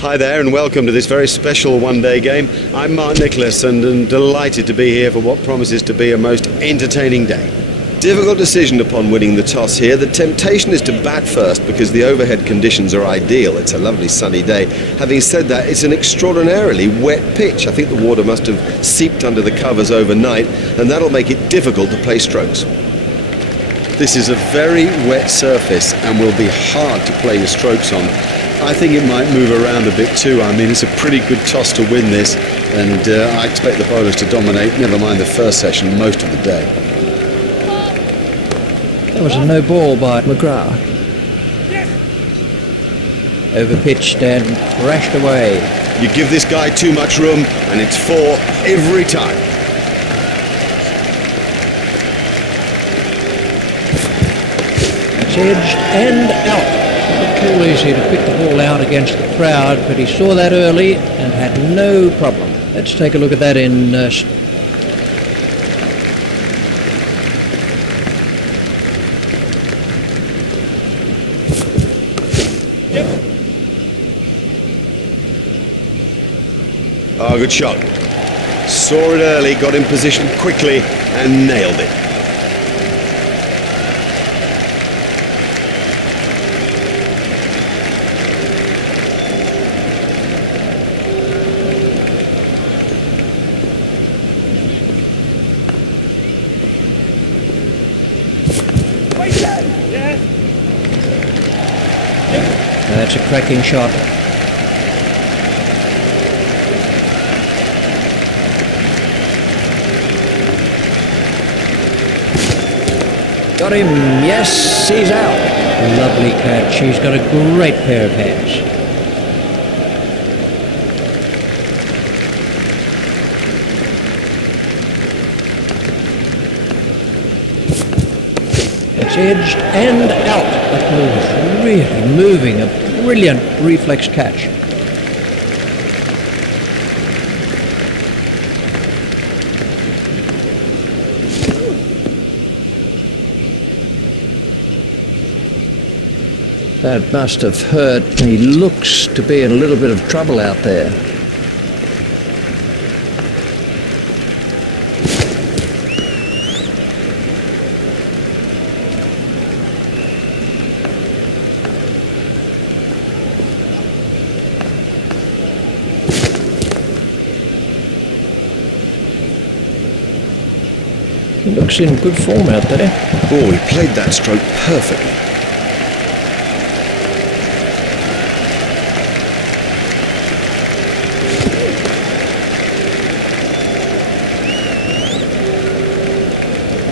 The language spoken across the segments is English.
Hi there and welcome to this very special one-day game. I'm Mark Nicholas and I'm delighted to be here for what promises to be a most entertaining day. Difficult decision upon winning the toss here. The temptation is to bat first because the overhead conditions are ideal. It's a lovely sunny day. Having said that, it's an extraordinarily wet pitch. I think the water must have seeped under the covers overnight and that'll make it difficult to play strokes. This is a very wet surface and will be hard to play your strokes on. I think it might move around a bit too. I mean, it's a pretty good toss to win this, and I expect the bowlers to dominate, never mind the first session, most of the day. That was a no ball by McGrath. Overpitched and thrashed away. You give this guy too much room, and it's 4 every time. It's edged and out. Not too easy to pick the ball out against the crowd, but he saw that early and had no problem. Let's take a look at that in Oh, good shot. Saw it early, got in position quickly and nailed it. That's a cracking shot. Got him. Yes, he's out. Lovely catch. He's got a great pair of hands. It's edged and out. That ball was really moving. A brilliant reflex catch. That must have hurt. He looks to be in a little bit of trouble out there. He looks in good form out there. Oh, he played that stroke perfectly.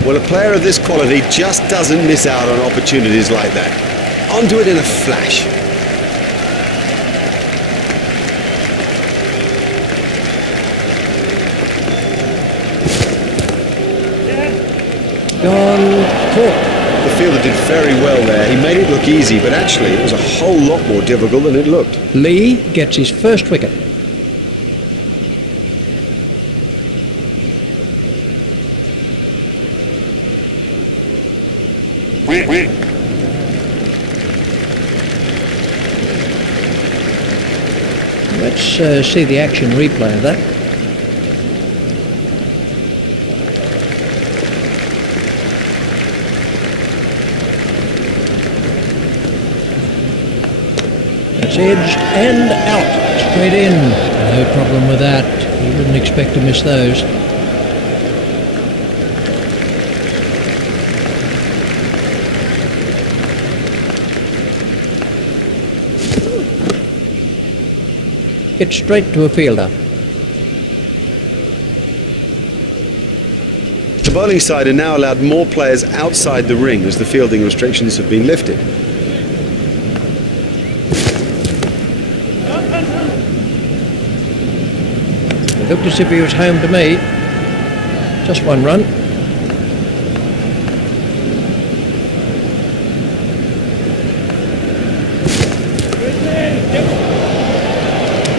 Well, a player of this quality just doesn't miss out on opportunities like that. Onto it in a flash. Gone caught. The fielder did very well there. He made it look easy, but actually it was a whole lot more difficult than it looked. Lee gets his first wicket. Let's see the action replay of that. It's edged and out, straight in. No problem with that. You wouldn't expect to miss those. Hit straight to a fielder. The bowling side are now allowed more players outside the ring as the fielding restrictions have been lifted. It looked as if he was home to me. Just one run.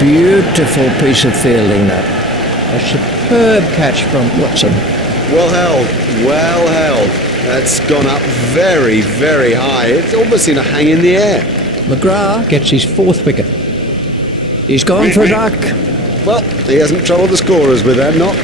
Beautiful piece of fielding that. A superb catch from Watson. Well held, well held. That's gone up very, very high. It's almost seemed to hang in the air. McGrath gets his 4th wicket. He's gone for a duck. Well, he hasn't troubled the scorers with that knock.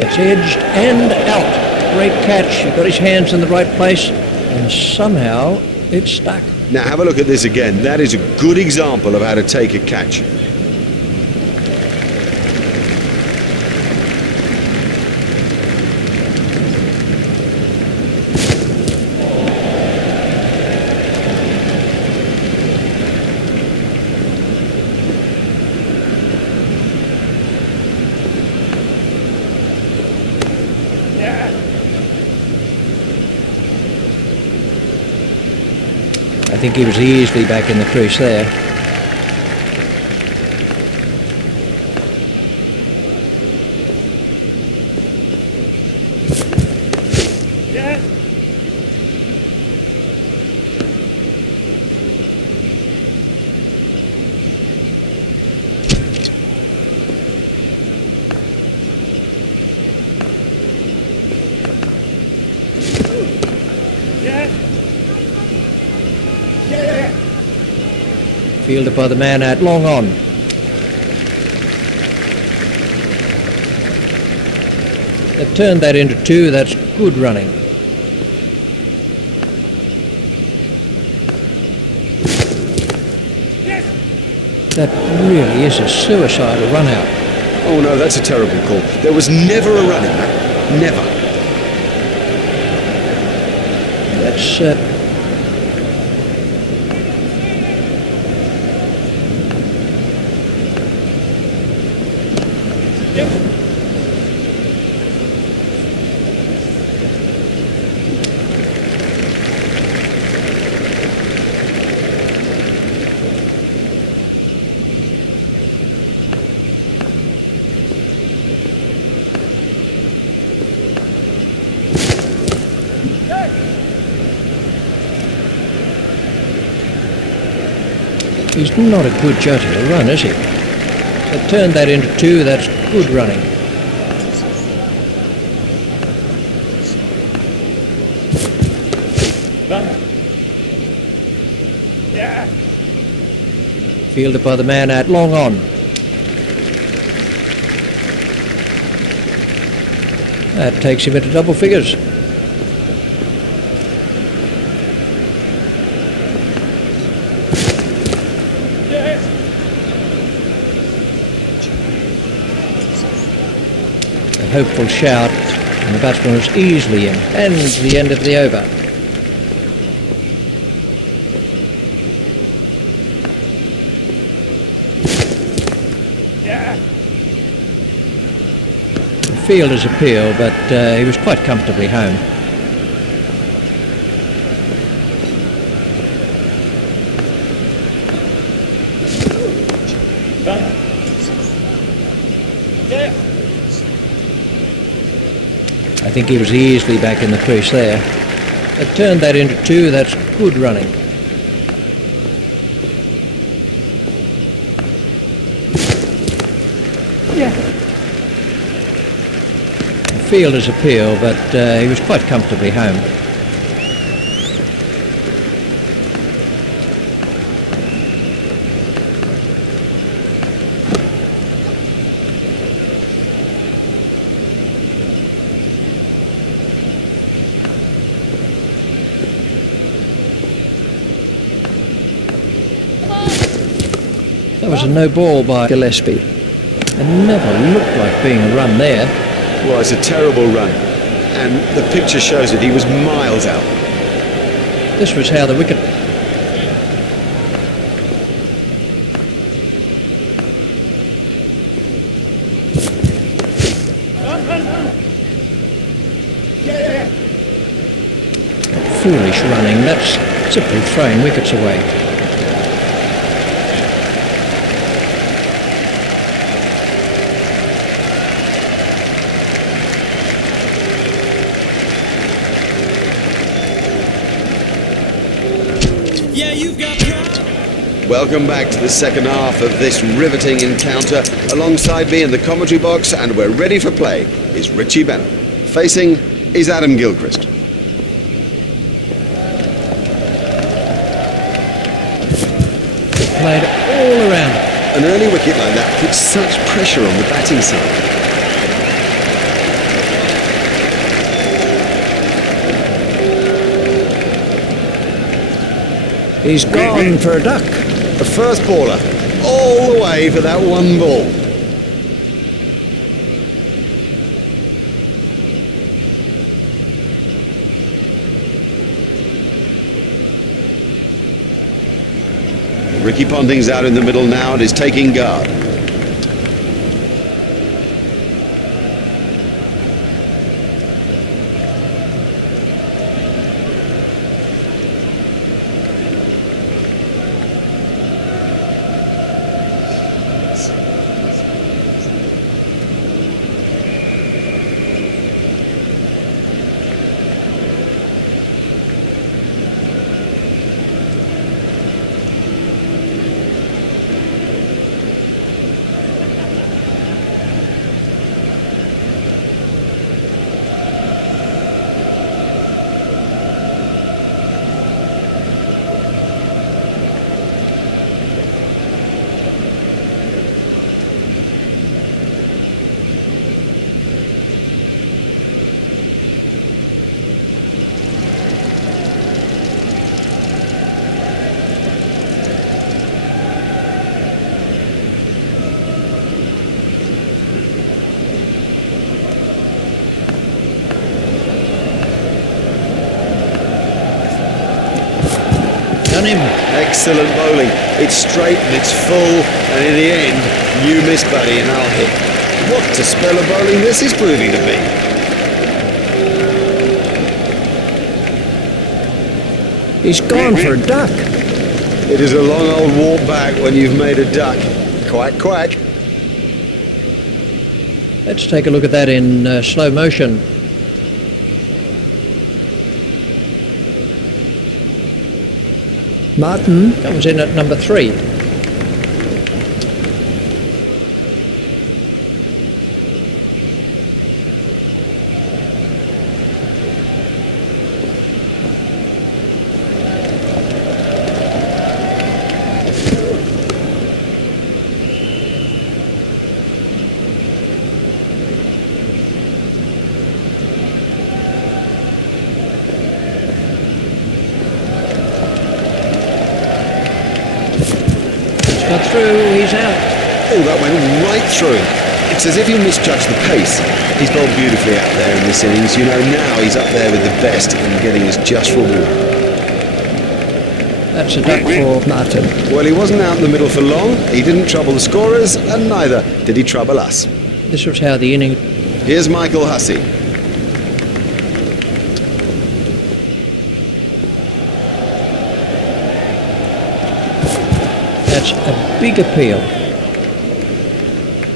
It's edged and out. Great catch. He got his hands in the right place and somehow it's stuck. Now have a look at this again. That is a good example of how to take a catch. I think he was easily back in the crease there. Fielded by the man out, long on. They've turned that into 2, that's good running. That really is a suicidal run out. Oh no, that's a terrible call. There was never a run in that. Never. That's he's not a good judge of a run, is he? They've turned that into 2, that's good running. Fielded by the man out, long on. That takes him into double figures. A hopeful shout, and the batsman was easily in, and the end of the over. The fielder's appeal, but he was quite comfortably home. I think he was easily back in the crease there. They've turned that into 2, that's good running. The fielder's appeal, but he was quite comfortably home. That was a no ball by Gillespie. It never looked like being a run there. Well, it's a terrible run. And the picture shows that he was miles out. This was how the wicket... Foolish running, that's simply throwing wickets away. Welcome back to the second half of this riveting encounter. Alongside me in the commentary box, and we're ready for play, is Richie Bennett. Facing is Adam Gilchrist. Played all around. An early wicket like that puts such pressure on the batting side. He's gone for a duck. The first baller, all the way for that one ball. Ricky Ponting's out in the middle now and is taking guard. Him. Excellent bowling. It's straight and it's full, and in the end, you miss buddy and I'll hit. What a spell of bowling this is proving to be. He's gone for a duck. It is a long old walk back when you've made a duck. Quack, quack. Let's take a look at that in slow motion. Martin comes in at number 3. Got through, he's out. Oh, that went right through him. It's as if he misjudged the pace. He's bowled beautifully out there in this innings. You know, now he's up there with the best and getting his just reward. That's a duck for Martin. Well, he wasn't out in the middle for long. He didn't trouble the scorers, and neither did he trouble us. This was how the inning... Here's Michael Hussey. That's a big appeal.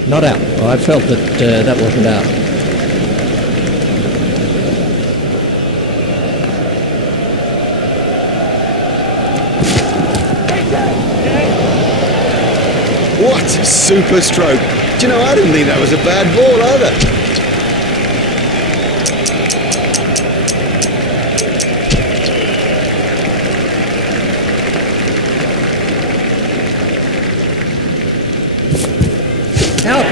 Not out. Oh, I felt that that wasn't out. What a super stroke. Do you know, I didn't think that was a bad ball either. Out.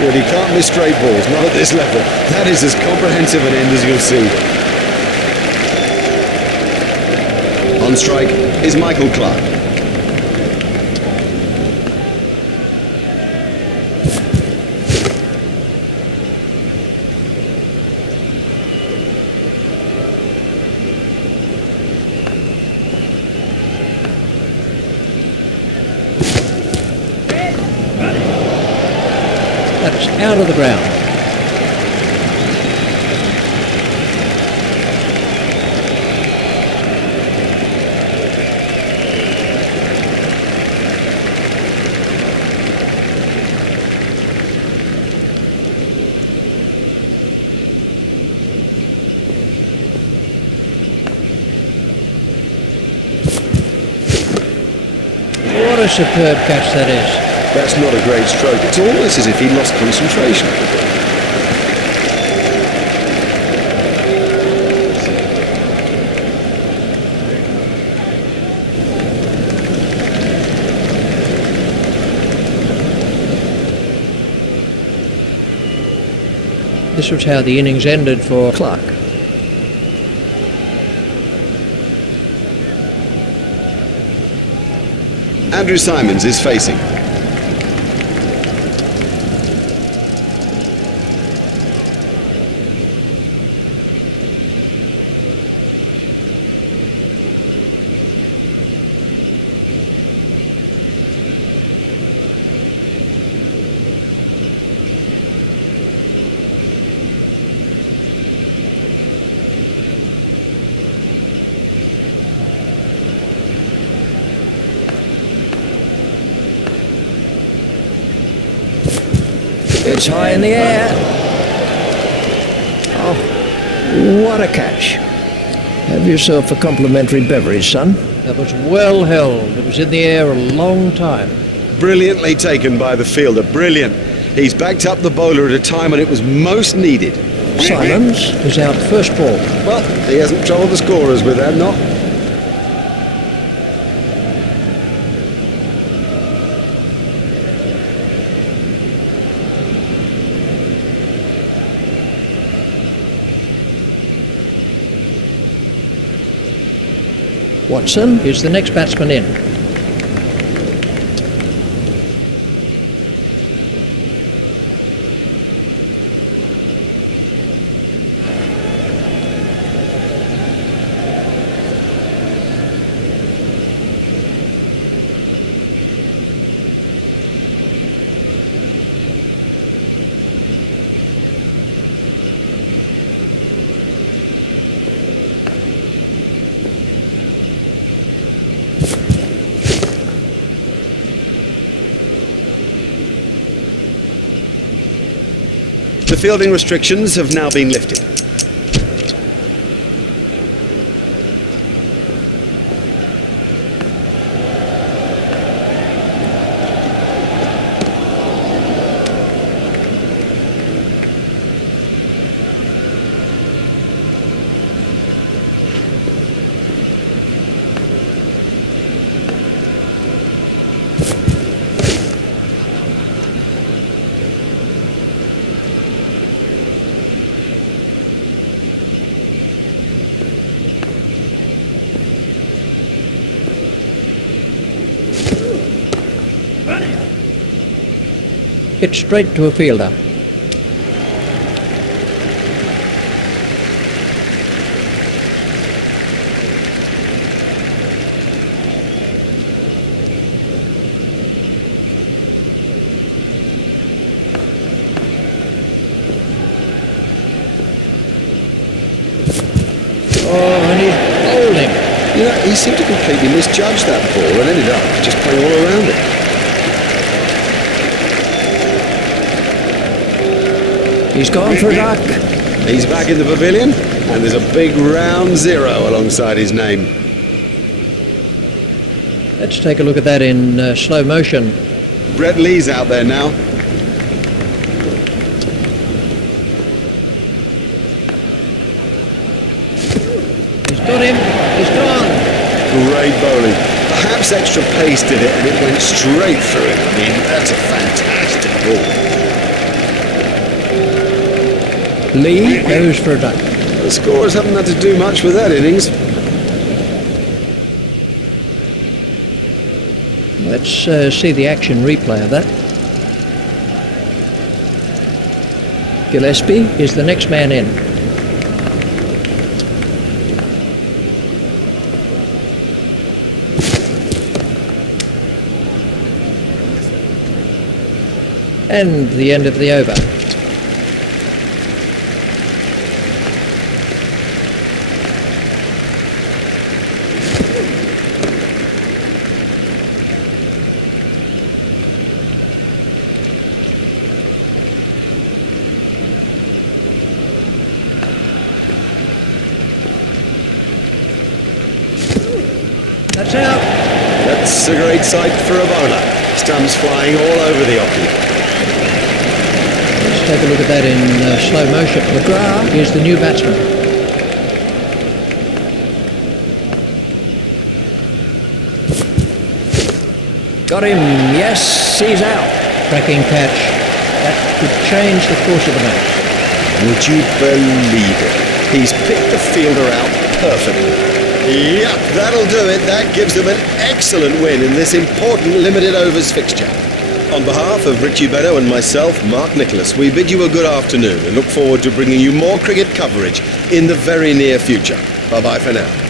Good, he can't miss straight balls, not at this level. That is as comprehensive an end as you'll see. On strike is Michael Clark. That's out of the ground. a superb catch that is. That's not a great stroke. It's almost as if he lost concentration. This was how the innings ended for Clark. Andrew Simons is facing. It's high in the air. Oh, what a catch. Have yourself a complimentary beverage, son. That was well held. It was in the air a long time. Brilliantly taken by the fielder. Brilliant. He's backed up the bowler at a time when it was most needed. Simons is out first ball. Well, he hasn't troubled the scorers with that, not. Watson is the next batsman in. The fielding restrictions have now been lifted. Hit straight to a fielder. Oh, and he's bowled him. You know, he seemed to completely misjudge that ball and ended up just playing all around it. He's gone for a duck. He's back in the pavilion, and there's a big round 0 alongside his name. Let's take a look at that in slow motion. Brett Lee's out there now. He's got him. He's gone. Great bowling. Perhaps extra pace did it, and it went straight through it. I mean, that's a fantastic ball. Lee goes for a duck. The scorers haven't had to do much with that innings. Let's see the action replay of that. Gillespie is the next man in. And the end of the over. That's That's a great sight for a bowler. Stumps flying all over the opening. Let's take a look at that in slow motion. McGrath is the new batsman. Got him. Yes, he's out. Cracking catch. That could change the course of the match. Would you believe it? He's picked the fielder out perfectly. Yep, that'll do it. That gives them an excellent win in this important limited overs fixture. On behalf of Richie Beddoe and myself, Mark Nicholas, we bid you a good afternoon and look forward to bringing you more cricket coverage in the very near future. Bye-bye for now.